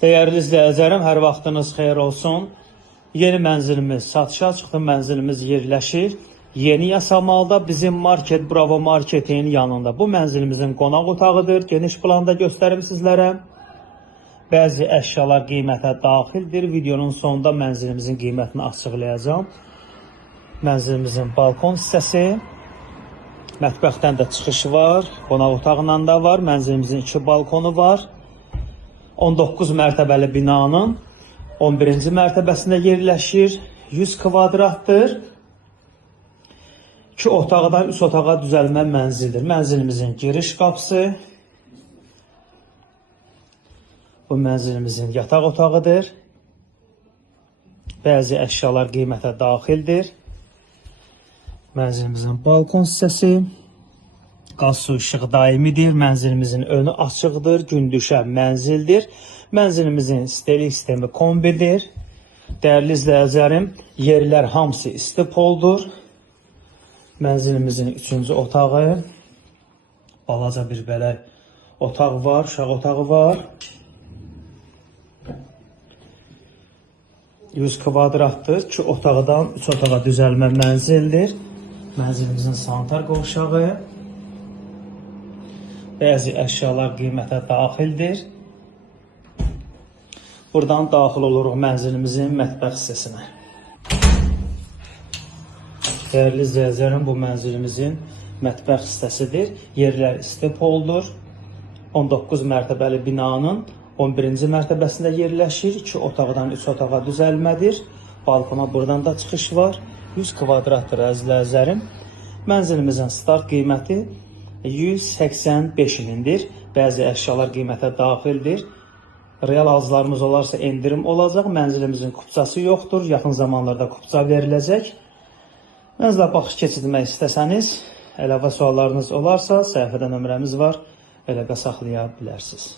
Değerli izləyicilərim, hər vaxtınız xeyir olsun. Yeni mənzilimiz satışa çıxdı. Mənzilimiz yerləşir Yeni Yasamalda, bizim market Bravo Marketin yanında. Bu mənzilimizin qonaq otağıdır. Geniş planda göstərim sizlərə. Bəzi əşyalar qiymətə daxildir. Videonun sonunda mənzilimizin qiymətini açıqlayacağım. Mənzilimizin balkon hissəsi. Mətbəxdən də çıxışı var. Qonaq otağından da var. Mənzilimizin 2 balkonu var. 19 mərtəbəli binanın 11-ci mərtəbəsində yerləşir. 100 kvadratdır. 2 otaqdan 3 otağa düzəlmə mənzildir. Mənzilimizin giriş qapısı. Bu mənzilimizin yataq otağıdır. Bəzi əşyalar qiymətə daxildir. Mənzilimizin balkon hissəsi. Qaz su işığı daimidir. Mənzilimizin önü açıqdır. Gündüşə mənzildir. Mənzilimizin istilik sistemi kombidir. Dəyərli izləyicilərim, yerlər hamısı isti poldur. Mənzilimizin 3-cü otağı. Balaca bir belə otaq var, uşaq otağı var. 100 kvadratdır. 2 otaqdan 3 otağa düzəlmə mənzildir. Mənzilimizin sanitar qovşağı. Bəzi əşyalar qiymətə daxildir. Buradan daxil oluruq mənzilimizin mətbəx hissəsinə. Dəyərli izləyicilərim, bu mənzilimizin mətbəx hissəsidir. Yerlər isti poldur. 19 mərtəbəli binanın 11-ci mərtəbəsində yerləşir. 2 otaqdan 3 otağa düzəlmədir. Balkona buradan da çıxış var. 100 kvadratdır əzizlərim. Mənzilimizin start qiyməti 185 mindir. Bəzi əşyalar qiymətə daxildir. Real arzlarımız olarsa endirim olacaq. Mənzilimizin kupçası yoxdur. Yaxın zamanlarda kupça veriləcək. Mənzilə baxış keçirmək istəsəniz, əlavə suallarınız olarsa, səhifədə nömrəmiz var. Əlaqə saxlaya bilərsiniz.